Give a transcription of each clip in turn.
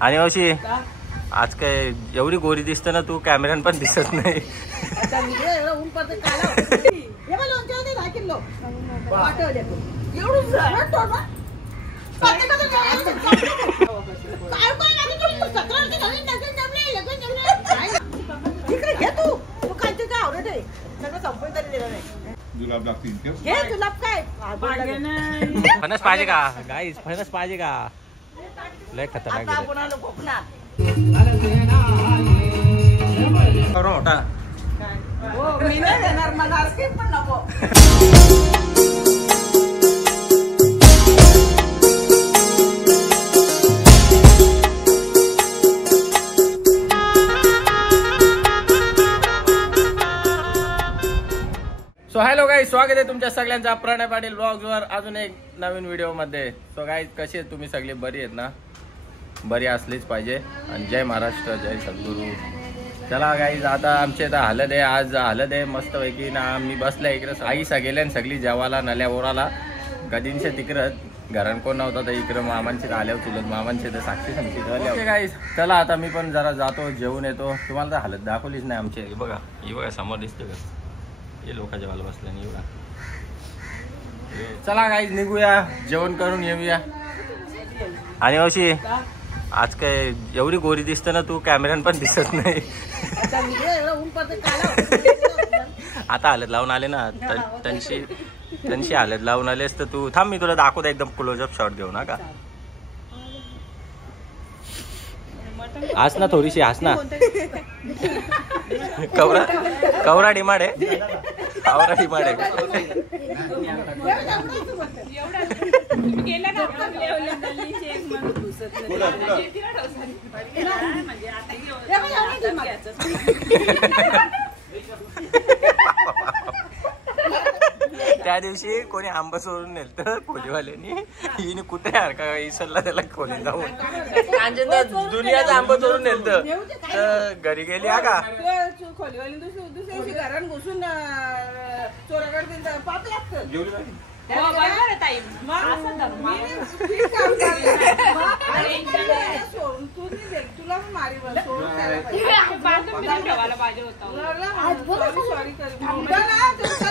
आणि मावशी आज काय एवढी गोरी दिसते ना तू, कॅमेऱ्यान पण दिसत नाही. फणस पाहिजे का गाईस? फणस पाहिजे का? लय खतरनाक मोठा. सो हॅलो गाईज, स्वागत आहे तुमच्या सगळ्यांचा प्रणय पाटील ब्लॉग्स वर अजून एक नवीन व्हिडिओ मध्ये. सो गाईज, कसे आहेत तुम्ही? सगळे बरी आहेत ना? बरी असलीच पाहिजे. आणि जय महाराष्ट्र, जय सद्गुरू. चला गाईज, आता आमची आता हलद आहे. आज हलद आहे मस्त पैकी ना. मी बसल्या इकडं, आई सगळ्यां सगळी जेवाला नल्या ओराला कधींच्या तिकडं घरान कोण नव्हता तर इकडं मामांचे आल्यावर चुलत मामांचे तर साक्षी सांगते गाईज. चला आता मी पण जरा जातो, जेवून येतो. तुम्हाला तर हलद दाखवलीच नाही आमची. बघा ही बघा समोर दिसते का? हे लोक जेवायला बसले नाही बघा. चला गाईज निघूया, जेवण करून येऊया. आणि मावशी आज काय एवढी गोरी दिसते ना तू, कॅमेऱ्यान पण दिसत नाही. आता हलद लावून आले ना, त्यांची हलद लावून आलेस तर तू थांब, मी तुला दाखवतो एकदम क्लोजअप शॉट घेऊ ना का. हस ना थोडीशी, हस ना. कवरा डिमाड आहे, कवरा डिमाड आहे. त्या दिवशी कोणी आंबा सोडून नेलं खोलीवाल्यानी. हिने कुठे यार का इसरला त्याला खोली जाऊन दुनियाचं आंबा चोरून नेलं तर घरी गेली हा का. खोलीवाली दुसऱ्या घरात घुसून चोराकडे पाप लागतं. तुला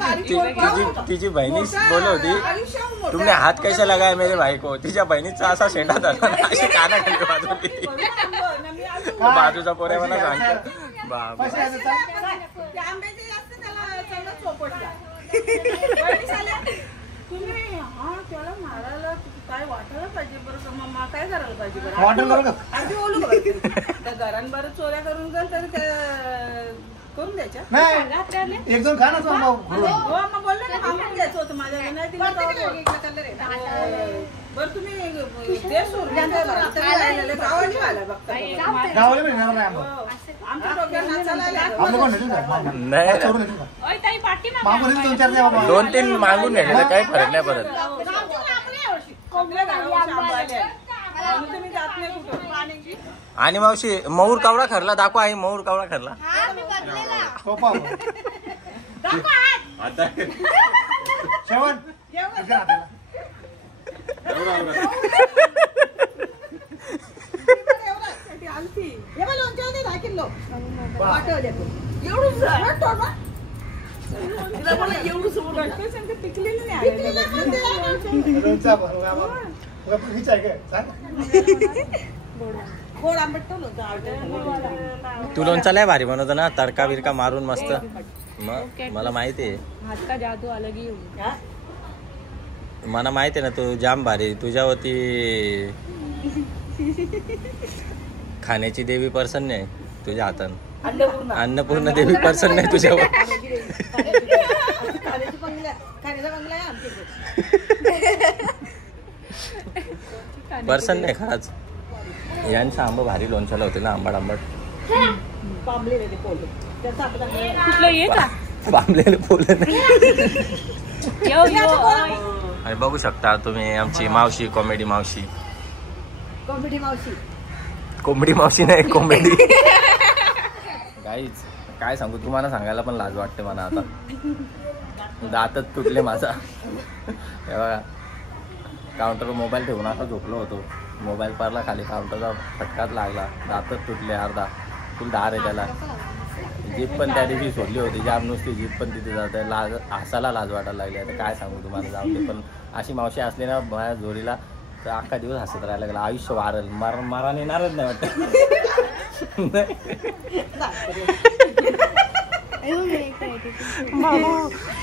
मारी तिची बहिणीच बोलत होती, तुमने हात कैसा लगाया मेरे भाई को. तिच्या बहिणीचा असा शेंडा झाला ना, अशी काना खाली बाजूला. बाजूचा पोऱ्या मला सांगतो बाबा तुम्ही हा त्याला मारायला काय वाटायला पाहिजे बरं का. मम्मा काय करायला पाहिजे बरं? आधी बोलू त्या घरान बरं चोऱ्या करून जाल तर करून द्यायच्या. एक दोन खा ना तू. मग बोलले ना मागून घ्यायचं होतं माझ्याकडे. नाही दिलं बरं तुम्ही देश सोडून गावाली आला बघता. आमच्या डोक्यात दोन तीन मागून नेलेलं काही फरक नाही पडत. आणि मावशी मऊर कावळा खरला दाखवा. आहे मऊर कावळा खरला. तू लोणचा लय भारी बनवतो ना, तडका बिरका मारून मस्त. मग मला माहिती आहे, मला माहिती आहे ना तू जाम भारी. तुझ्यावरती खाण्याची देवी प्रसन्न आहे तुझ्या हातानं. अन्नपूर्ण देवी प्रसन्न नाही तुझ्यावर. प्रसन्न आहे खाच. यांचं आंबा भारी लोणच्याला होते ना, आंबट आंबट. बांबलेले पोलं नाही. आणि बघू शकता तुम्ही आमची मावशी, कॉमेडी मावशी. कोंबडी मावशी नाही, कॉमेडी. गाईज काय सांगू तुम्हाला, सांगायला पण लाज वाटते मला. आता दातच तुटले माझा. हे बघा काउंटरवर मोबाईल ठेवून आता झोपलो होतो. मोबाईल पडला खाली, काउंटरचा फटकाच लागला, दातच तुटले अर्धा, फुल धार आहे त्याला. जीप पण त्या दिवशी सोडली होती, जाम नुसती जीप पण तिथे जाते, हसायला लाज वाटायला लागली. आता काय सांगू तुम्हाला, जाऊ दे. पण अशी मावशी असली ना माझ्या जोडीला तर अख्खा दिवस हसत राहायला लागला. आयुष्य वारल, मारान येणारच नाही वाटतं.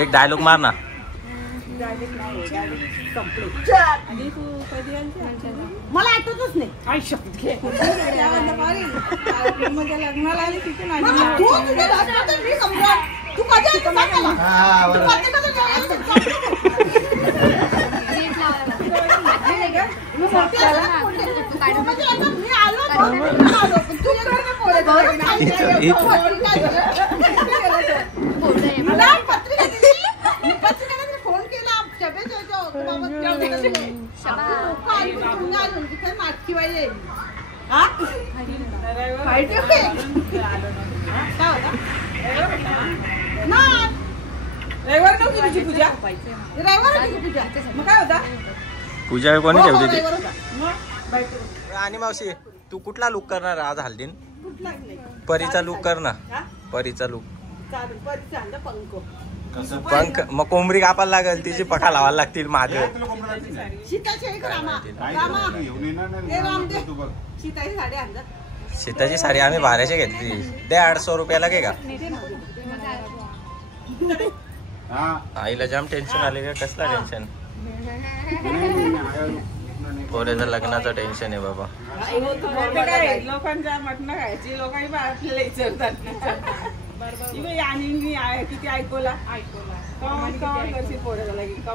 एक डायलॉग मार ना. मला आठवतच नाही. काय शब्द घे लग्नाला आली तिथे तू कधी फोन केला रविवार नव्हती तुझी पूजा, रविवार पूजा, मग काय होता पूजा कोणी ठेवली? आणि मावशी तू कुठला लुक करणार आज हल्दीन? परीचा लुक कर ना, परीचा लुक. पंख मग कोंबडी कापायला लागेल, तिची पखा लावायला लागतील माग. सीताची साडी आम्ही भाड्याची घेतली, दे 800 रुपयाला घे का? आईला जाम टेन्शन आले का? कसला टेन्शन? पोरेचं लग्नाचं टेन्शन आहे बाबा. लोकांच्या मटण खायची, लोकांनी आपल्याला विचारतात किती ऐकवला पोऱ्याला लागेल का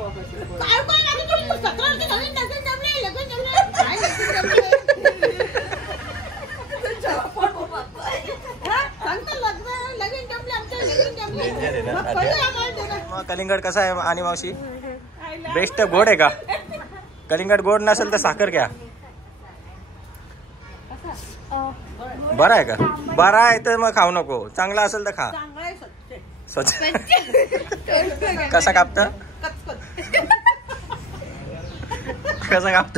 कलिंगड कसा आहे? आणि मावशी बेस्ट गोड आहे का? कलिंगड गोड नसेल तर साखर घ्या. बरं आहे का? बरं आहे तर मग खाऊ नको, चांगला असेल तर खा. स्वच्छ. कसा कापत? कसा कापत?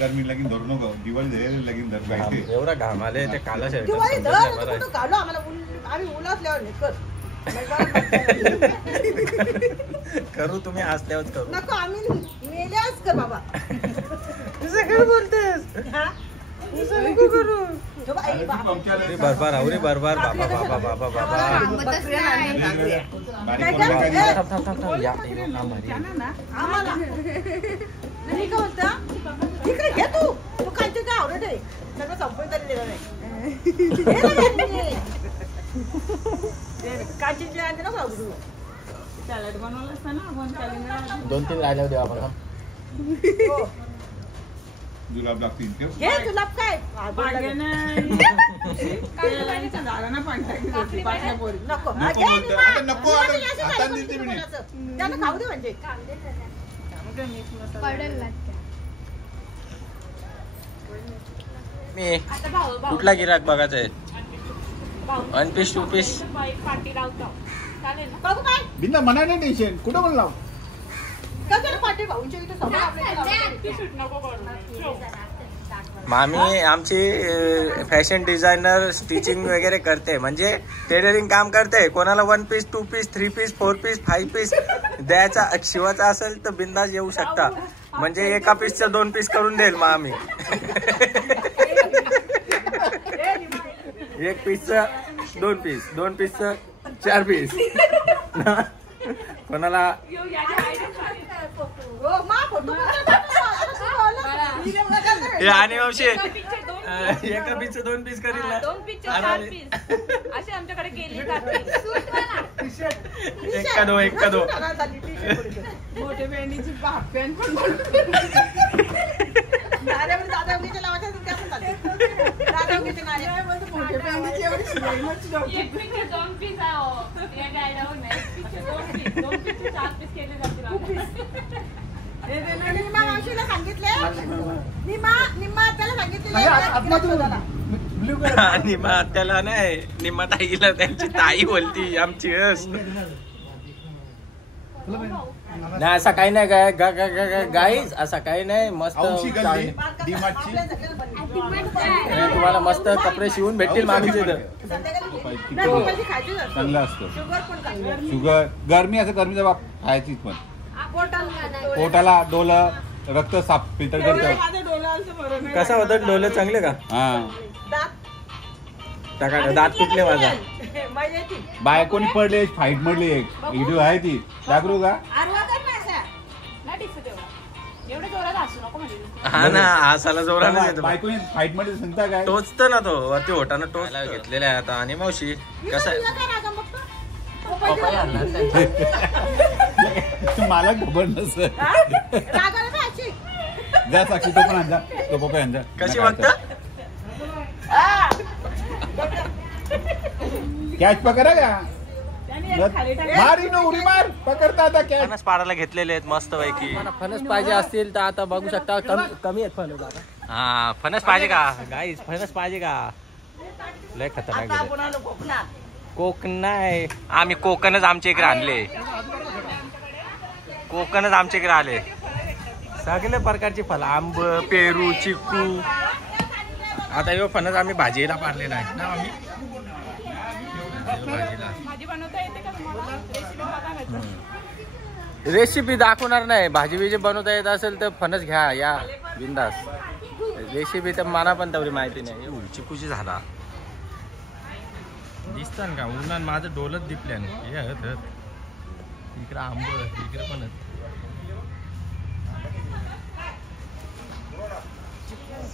गर्मी लगीन धरू नको, दिवाळी झाली लगीन धर. एवढा घाम आले ते काला शर्ट करू तुम्ही असल्यावर करू नको, आम्ही मेल्याच कर बाबा. बोलतेस बरबार आवरे बरबार बाबा बाबा बाबा बाबा. सॅलड बनवलं असतं ना आपण. 2-3 राहिल्या देऊ आपण. जुलाब लागतील ते. हे जुलाब काय झाला ना पण नको त्यांना खाऊ दे म्हणजे मी कुठला गिराक बघायचा आहे? 1 पीस 2 पीस बिंदा मना नाही टेन्शन, कुठं पण लाव. मामी आमची फॅशन डिझायनर, स्टिचिंग वगैरे करते, म्हणजे टेलरिंग काम करते. कोणाला 1 piece 2 piece 3 piece 4 piece 5 piece द्यायचा शिवायचा असेल तर बिंदास येऊ शकता. म्हणजे एका पीसचं 2 पीस करून देईल मग आम्ही. 1 पीसचं 2 पीस, 2 पीसचं 4 पीस. कोणाला आणि मावशी एका पीसचं 2 पीस करील ना. 2 पीसचे 4 पीस असे आमच्याकडे केले जाते. एक का दो मोठे बहिणीची बाप पॅन्ट पण मोठे बहिणीची एवढी शिलाई मच्छी जाऊ. 1 पीसचे 2 पीस आहे. केले जातील. निम्मा मावशीला सांगितले, निम्मा त्याला सांगितले. निम्मा त्याला नाही, निम्मा ताईला त्यांची ताई बोलती आमची. नाही असं काही नाही काय गाईज असं काही नाही मस्त औशी गल्ली चालेल. डीमार्टची आणि तुम्हाला मस्त कपडे शिवून भेटतील मामीचे इथं. चांगला असतो शुगर गरमी असं गरमीचा बाप खायचीच पण पोटाला डोलं रक्त साफ फिल्टर करतं. कसा होता डोले चांगले का हा टाका दात तुटले माझा बायकोनी पडले फाईट मधली एक व्हिडिओ आहे ती दाखवू का नाही टिकू तेवढा. एवढं जोरात हसू नको म्हणजे. हा ना हसाला जोराने येतो. बायकोनी फाईट मध्ये सांगता काय टोचतं ना तो वरती होटाना टोच घेतलेला आहे आता. आणि मावशी कसं आहे पपया आणला. मला खबर नस जा साक्षी तो पण आणजा तो पपया आणजा कशी वागतं कॅच पकडा का मारी न उडी मार पकडता आता कॅच. फणस पाडायला घेतलेले आहेत मस्त पैकी. फणस पाहिजे असतील तर आता बघू शकता कमी आहेत फणस आता. हा फणस पाहिजे का गाईस फणस पाहिजे का लय खतरनाक कोकण आम्ही कोकणच आमच्या इकडे आणले. कोकणच आमच्या इकडे आले. सगळे प्रकारची फळ आंब पेरू चिकू. आता यो फणस आम्ही भाजीला पाडलेला आहे ना आम्ही भाजीला. भाजी बनवता येते का तुम्हाला? रेसिपी बघा ना. रेसिपी दाखवणार नाही. भाजी बिजी बनवता येत असेल तर फणस घ्या या बिंदास. रेसिपी तर मला पण तेवढी माहिती नाही. चिकूची झाला दिसतं का उन्हान माझं डोलत दिपल्यान इकडं आंब इकडे पण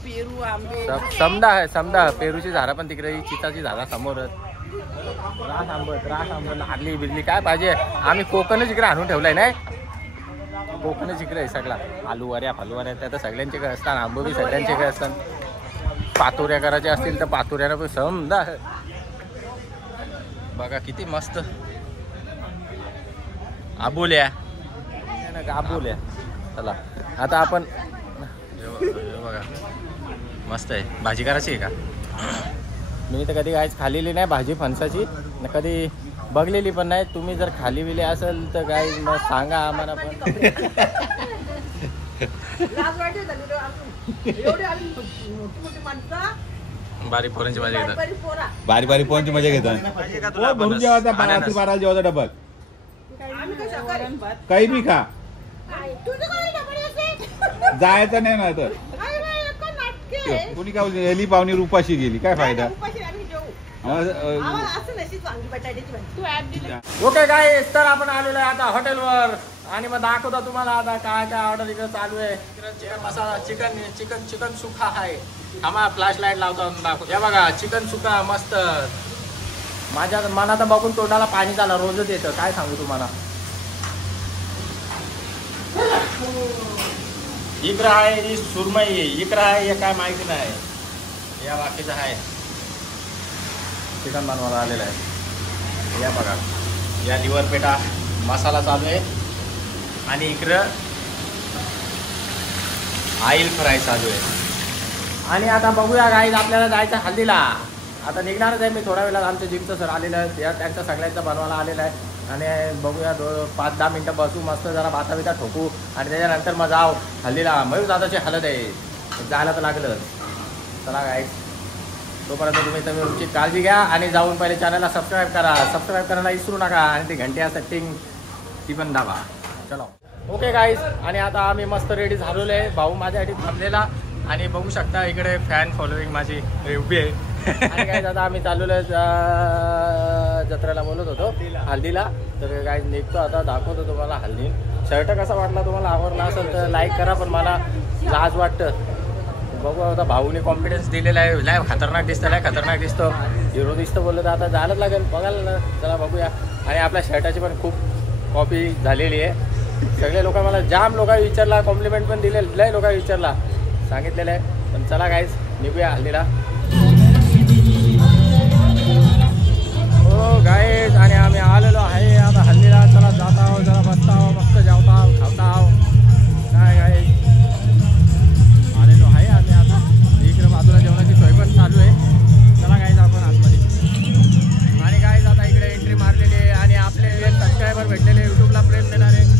पेरू आंबे समजा पेरूची झाडं पण तिकडे चिताची झाडा समोरच. रास आंब नारली बिरली काय पाहिजे. आम्ही कोकणच इकडे आणून ठेवलाय नाही. कोकणच इकडे आहे सगळा. आलूवऱ्या फालूवऱ्या त्या तर सगळ्यांचे असतात. आंब बी सगळ्यांचे असतात. पातोऱ्या करायच्या असतील तर पातोऱ्याला पण समजा. बघा किती मस्त आबोल्या आबोल्या. चला आता आपण बघा मस्त आहे. भाजी करायची आहे का. मी तर कधी काहीच खाल्लेली नाही भाजी फणसाची कधी बघलेली पण नाही. तुम्ही जर खाली बिली असेल तर काय मग सांगा आम्हाला पण. बारीक पोरांची भाजी घेतात. बारीक बारीक पोरांची मजा घेतात. भरून जेवायचा 12 जेवायचा डबल काही बी खा जायचं नाही ना तर कोणी काय गेली पाहुणी रुपाशी गेली काय फायदा. तू ऍप दिली. ओके गाईस तर आपण आलेलो आहे आता हॉटेलवर आणि मग दाखवता तुम्हाला आता काय काय ऑर्डर इकडे चालू आहे. चिकन मसाला चिकन सुखा आहे. आम्हाला फ्लॅश लाईट लावतो दाखवतो. हे बघा चिकन सुखा मस्त. माझ्या मला तर बघून तोंडाला पाणी झालं रोजच येतं काय सांगू तुम्हाला. इकडं आहे ही सुरमई इकडं आहे हे काय माहिती नाही. या बाकीचं आहे चिकन बनवायला आलेलं आहे. या बघा या लिव्हर पेटा मसाला चालू आहे आणि इकडं ऑइल फ्राय चालू आहे. आणि आता बघूया गाईज आपल्याला जायचं हल्दीला. आता निघणारच आहे मी थोड्या वेळात. आमच्या जिमचं सर आलेलं आहे या त्यांचं सगळ्यांचा बनवायला आलेलं आहे. आणि बघूया 5-10 मिनटं बसू मस्त जरा भाता बिता ठोकू आणि त्याच्यानंतर मग जाऊ हल्दीला. मयूर दादाची हालत आहे जायला तर लागलं. चला गाईज तोपर्यंत तुम्ही तुमची काळजी घ्या आणि जाऊन पहिले चॅनलला सबस्क्राईब करा. सबस्क्राईब करायला विसरू नका आणि ती घंटी सेटिंग ती पण दाबा. चलो ओके गाईज. आणि आता आम्ही मस्त रेडी झालेलो आहे. भाऊ माझ्यासाठी थांबलेला आणि बघू शकता इकडे फॅन फॉलोईंग माझी उभी आहे. आणि काय आता आम्ही चाललेलो जत्रेला बोलत होतो हल्दीला. तर काय निघतो आता दाखवतो तुम्हाला हल्दी. शर्ट कसा वाटला तुम्हाला आवडला असेल तर लाईक करा. पण मला लाज वाटतं. बघू आता भाऊने कॉन्फिडन्स दिलेला आहे. लय खतरनाक दिसतं लय खतरनाक दिसतो हिरो दिसतं बोललं तर आता जायलाच लागेल बघायला ना. चला बघूया. आणि आपल्या शर्टाची पण खूप कॉपी झालेली आहे. सगळे लोक मला जाम लोकांनी विचारला कॉम्प्लिमेंट पण दिले लय लोकांनी विचारला सांगितलेलं आहे. पण चला गाईज निघूया हल्दीला. हो गाईज आणि आम्ही आलेलो आहे आता हल्दीला. चला जात आहो जरा बसता आहो मस्त जेवता आहो खावता आहो काय गाईज आलेलो आहे आम्ही आता. इकडे बाजूला जेवणाची सोय पण चालू आहे. चला गाईज आपण आतमध्ये. आणि गाईज आता इकडे एंट्री मारलेली आहे आणि आपले सबस्क्रायबर भेटलेले यूट्यूबला प्रेम देणारे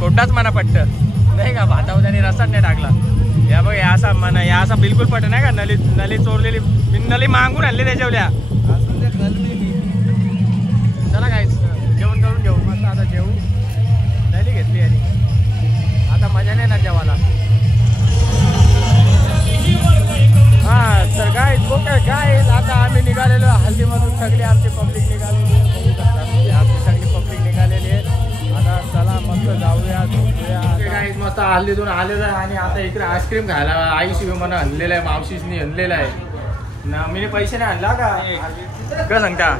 कोणताच मना पट्ट नाही का भातावर त्यांनी रसाच नाही टाकला या बघ या असा मना या असा बिलकुल पट नाही का नली नली चोरलेली मी नली मागून आणली त्याच्यावल्या चला काय जेवण करून घेऊ मस्त आता जेवू नली घेतली आणि आता मजा नाही ना जेवायला हा तर काय काय आता आम्ही निघालेलो हल्दीमधून सगळी आमची पब्लिक निघालेली आमची सगळी पब्लिक निघालेली आहे आता चला मस्त जाऊया झोपूया काय मस्त हल्दीतून आलेलं आहे आणि आता इकडे आईस्क्रीम खायला आईशी मला आणलेलं आहे मावशीनी आणलेलं आहे ना मी पैसे नाही आणला का सांगता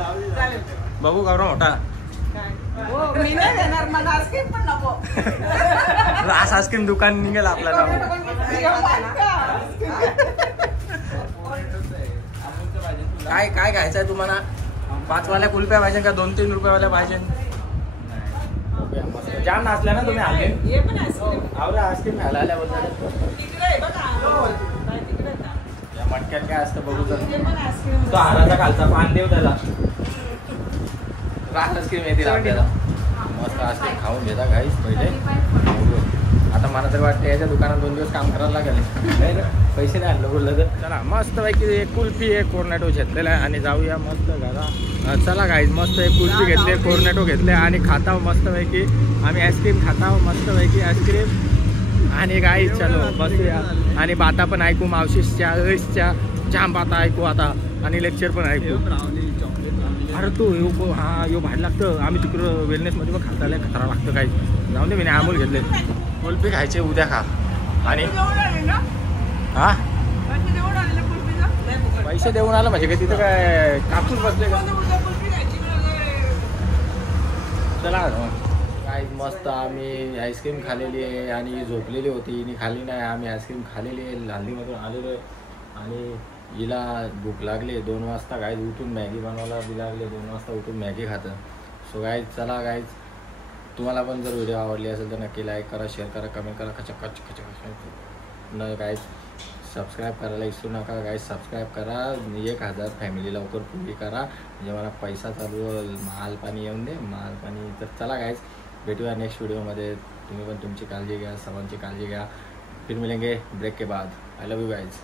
बघू गौरव मोठा मी नाही देणार मला आईस्क्रीम पण नको रास आईस्क्रीम दुकान निघेल आपल्याला काय काय खायचंय तुम्हाला 5 वाल्या कुल्फ्या पाहिजे का 2-3 रुपयावाल्या पाहिजे जाम नाचल्या ना तुम्ही आले हे पण आईस्क्रीम आवडे आईस्क्रीम खायला आल्याबद्दल तिकडे आहे बघा तिकडे या मटक्यात काय असतं बघू तर ते पण आईस्क्रीम तो हाराचा खालचा पान देव त्याला रास आईस्क्रीम येतील आपल्याला मस्त आईस्क्रीम खाऊन घेता गाईस पहिले आता मला तर वाटतं याच्या दुकानात 2 दिवस काम करायला लागेल पैसे नाही आणलं बोललं तर चला मस्त पैकी एक कुल्फी एक कोर्नेटो घेतलेला आहे आणि जाऊया मस्त घरा चला गाईज मस्त एक कुल्फी घेतली कोर्नेटो घेतले आणि खाताव मस्त पैकी आम्ही आईस्क्रीम खाताव मस्त पैकी आईस्क्रीम आणि गाईज चलो बसूया आणि बाता पण ऐकू मावशीच्या ऐसच्या जाम बाता ऐकू आता आणि लेक्चर पण ऐकू अरे तू यो हा यो भाड लागतं आम्ही तिकडं वेलनेसमध्ये पण खातायला खतरा लागतं काही जाऊन दे मी अमूल घेतले कुल्फी खायचे उद्या खा आणि हा पैसे देऊन आलं म्हणजे काय तिथं काय कापून बसले का चला काय मस्त आम्ही आईस्क्रीम खाल्लेली आहे आणि झोपलेली होती हिने खाल्ली नाही आम्ही आईस्क्रीम खाल्लेली आहे लांदीमधून आलेलो आहे आणि हिला भूक लागली 2 वाजता गाईज उठून मॅगी बनवायला बी लागले 2 वाजता उठून मॅगी खातं सो गाईज चला गाईज तुम्हाला पण जर व्हिडिओ आवडली असेल तर नक्की लाईक करा शेअर करा कमेंट करा खचखच न गाईज सबस्क्राईब करायला विसरू नका गाईज सबस्क्राईब करा 1000 फॅमिली लवकर पूर्ण करा म्हणजे मला पैसा चालू माल पाणी येऊन दे माल पाणी तर चला गाईज भेटूया नेक्स्ट व्हिडिओमध्ये तुम्ही पण तुमची काळजी घ्या सर्वांची काळजी घ्या फिर मिलेंगे ब्रेक के बाद आई लव यू गाईज